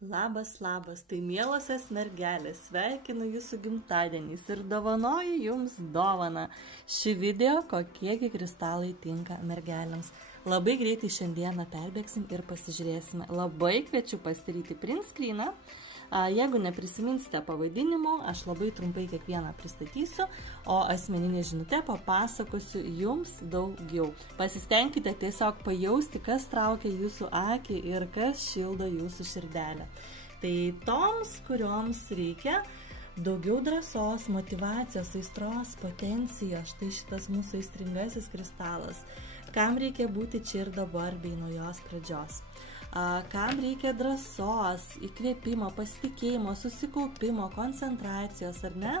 Labas, labas, tai mielosios mergelės, sveikinu jūsų gimtadieniais ir dovanoju jums dovaną. Šį video, kokiegi kristalai tinka mergelėms. Labai greitai šiandieną perbėgsim ir pasižiūrėsime. Labai kviečiu pasidaryti print screeną. Jeigu neprisiminsite pavadinimo, aš labai trumpai kiekvieną pristatysiu, o asmeninė žinutė papasakosiu jums daugiau. Pasistengkite tiesiog pajausti, kas traukia jūsų akį ir kas šildo jūsų širdelę. Tai toms, kurioms reikia daugiau drąsos, motyvacijos, aistros, potencijos, štai šitas mūsų aistringasis kristalas. Kam reikia būti čia ir dabar bei naujos pradžios. Kam reikia drąsos, įkvėpimo, pasitikėjimo, susikaupimo, koncentracijos, ar ne?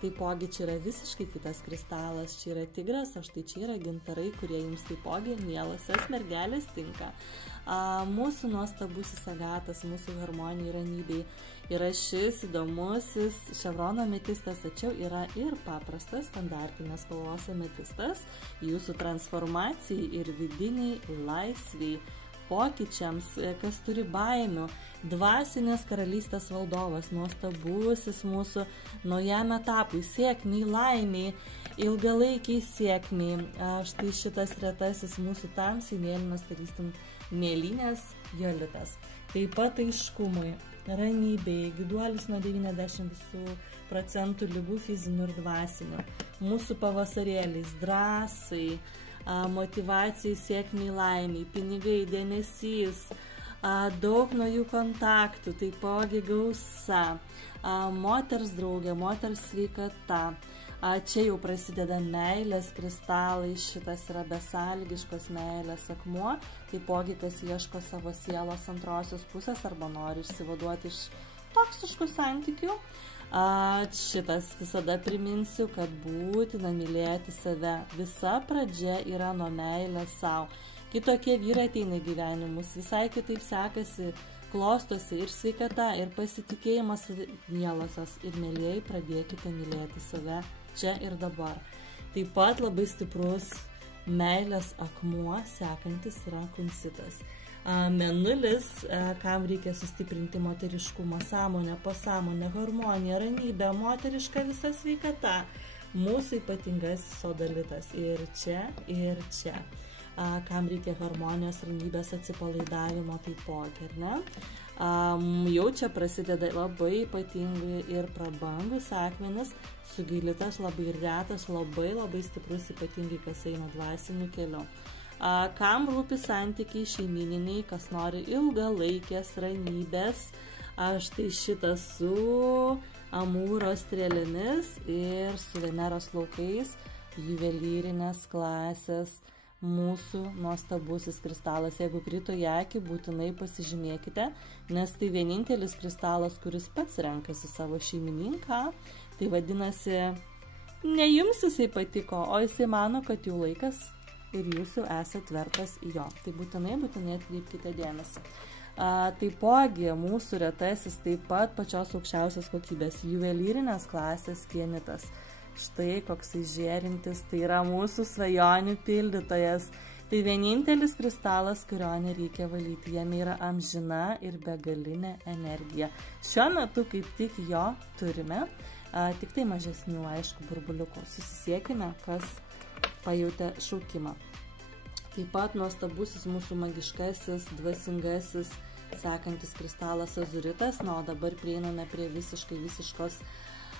Taipogi čia yra visiškai kitas kristalas, čia yra tigras, o štai čia yra gintarai, kurie jums taipogi mielosios mergelės tinka. Mūsų nuostabusis agatas, mūsų harmonijai, ramybei yra šis įdomusis ševrono ametistas, tačiau yra ir paprastas standartinės spalvos ametistas jūsų transformacijai ir vidiniai laisviai. Pokyčiams, kas turi baimių, dvasinės karalystės valdovas, nuostabusis mūsų naujam etapui, sėkmiai, laimiai, ilgalaikiai sėkmiai. Štai šitas retasis mūsų tamsiai mėlynas, tarytum mėlynės jolitas. Taip pat aiškumui, ramybei, gyduolis nuo 90% ligų fizinių ir dvasinių. Mūsų pavasarėliais, drąsai, motyvacijai, sėkmiai, laimiai, pinigai, dėmesys, daug naujų kontaktų, taipogi gausa, moters draugė, moters sveikata. Čia jau prasideda meilės kristalai, šitas yra besąlygiškos meilės akmuo, taipogi kas ieško savo sielos antrosios pusės arba nori išsivaduoti iš toksiškų santykių. Šitas visada priminsiu, kad būtina mylėti save. Visa pradžia yra nuo meilės savo. Kitokie vyrai ateina į gyvenimus, visai kitaip sekasi, klostosi ir sveikata, ir pasitikėjimas mielosios. Ir mėlėjai, pradėkite mylėti save čia ir dabar. Taip pat labai stiprus meilės akmuo sekantis yra kunsitas. Mėnulis, kam reikia sustiprinti moteriškumą, sąmonę, pasąmonę, harmoniją, ramybę, moterišką visą sveikatą. Mūsų ypatingasis sodalitas ir čia, ir čia. Kam reikia harmonijos, ramybės, atsipalaidavimo taipogi, ar ne? Jau čia prasideda labai ypatingai ir prabangus akmenis, sugilitas, labai retas, labai stiprus, ypatingai kas eina dvasiniu keliu. Kam rūpi santykiai šeimininiai, kas nori ilgalaikės ramybės, štai šitas su amūro strėlėmis ir su Veneros laukais, juvelyrinės klasės, mūsų nuostabusis kristalas. Jeigu krito į akį, būtinai pasižymėkite, nes tai vienintelis kristalas, kuris pats renkasi savo šeimininką. Tai vadinasi, ne jums jisai patiko, o jisai mano, kad jų laikas ir jūs jau esat vertas jo. Tai būtinai atkreipkite dėmesį. Taipogi mūsų retasis taip pat pačios aukščiausios kokybės juvelyrinės klasės kienitas. Štai koksai žėrintis, tai yra mūsų svajonių pildytojas. Tai vienintelis kristalas, kurio nereikia valyti, jame yra amžina ir begalinė energija. Šiuo metu kaip tik jo turime, tik tai mažesnių, aišku, burbuliukų. Susisiekime, kas pajautė šaukimą. Taip pat nuostabusis mūsų magiškasis, dvasingasis, sekantis kristalas azuritas, o dabar prieiname prie visiškos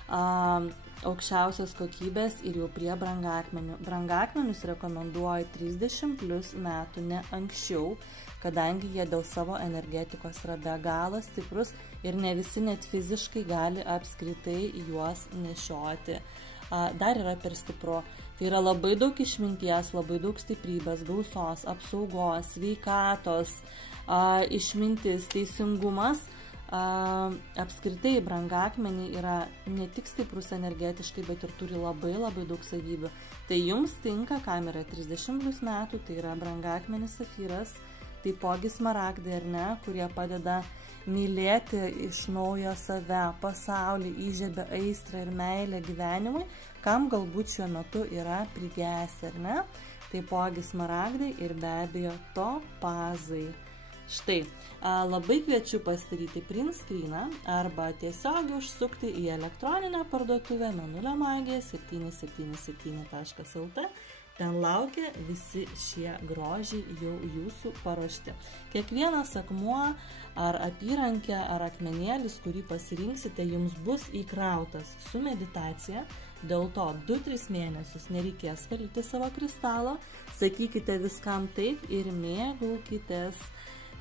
aukščiausios kokybės ir jau prie brangakmenių. Brangakmenius rekomenduoju 30+ metų, ne anksčiau, kadangi jie dėl savo energetikos yra be galo stiprus ir ne visi net fiziškai gali apskritai juos nešioti. Dar yra per stipru. Tai yra labai daug išminties, labai daug stiprybės, gausos, apsaugos, sveikatos, išmintis, teisingumas. Apskritai brangakmeniai yra ne tik stiprus energetiškai, bet ir turi labai daug savybių. Tai jums tinka, kam yra 30+ metų, tai yra brangakmenis safyras, taipogi smaragdai, ar ne, kurie padeda mylėti iš naujo save, pasaulį, įžiebia aistrą ir meilę gyvenimui, kam galbūt šiuo metu yra prigęs, ar ne? Taipogi smaragdai ir be abejo topazai. Štai, labai kviečiu pasidaryti print screeną arba tiesiog užsukti į elektroninę parduotuvę Mėnulio magija 777.lt. Ten laukia visi šie grožiai jau jūsų paruošti. Kiekvienas akmuo ar apyrankė ar akmenėlis, kurį pasirinksite, jums bus įkrautas su meditacija. Dėl to 2-3 mėnesius nereikės valyti savo kristalo, sakykite viskam taip ir mėgaukitės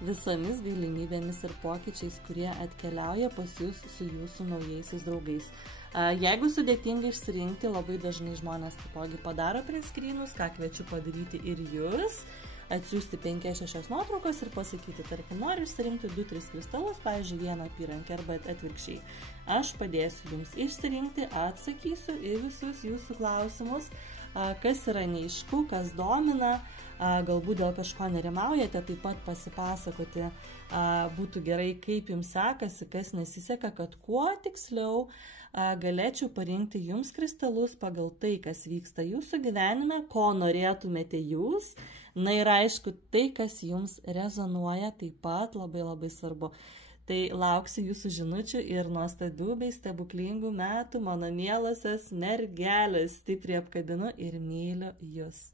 visomis galimybėmis ir pokyčiais, kurie atkeliauja pas jūs su jūsų naujaisiais draugais. Jeigu sudėtinga išsirinkti, labai dažnai žmonės taipogi padaro print screenus, ką kviečiu padaryti ir jūs, atsiųsti 5-6 nuotraukas ir pasakyti, tarkim, noriu išsirinkti 2-3 kristalus, pavyzdžiui, vieną apyrankę arba atvirkščiai. Aš padėsiu jums išsirinkti, atsakysiu į visus jūsų klausimus, kas yra neaišku, kas domina, galbūt dėl kažko nerimaujate, taip pat pasipasakoti būtų gerai, kaip jums sekasi, kas nesiseka, kad kuo tiksliau galėčiau parinkti jums kristalus pagal tai, kas vyksta jūsų gyvenime, ko norėtumėte jūs. Na ir aišku, tai, kas jums rezonuoja, taip pat labai svarbu. Tai lauksiu jūsų žinučių ir nuostabių bei stebuklingų metų, mano mielosios mergelės. Stipriai apkabinu ir myliu jūs.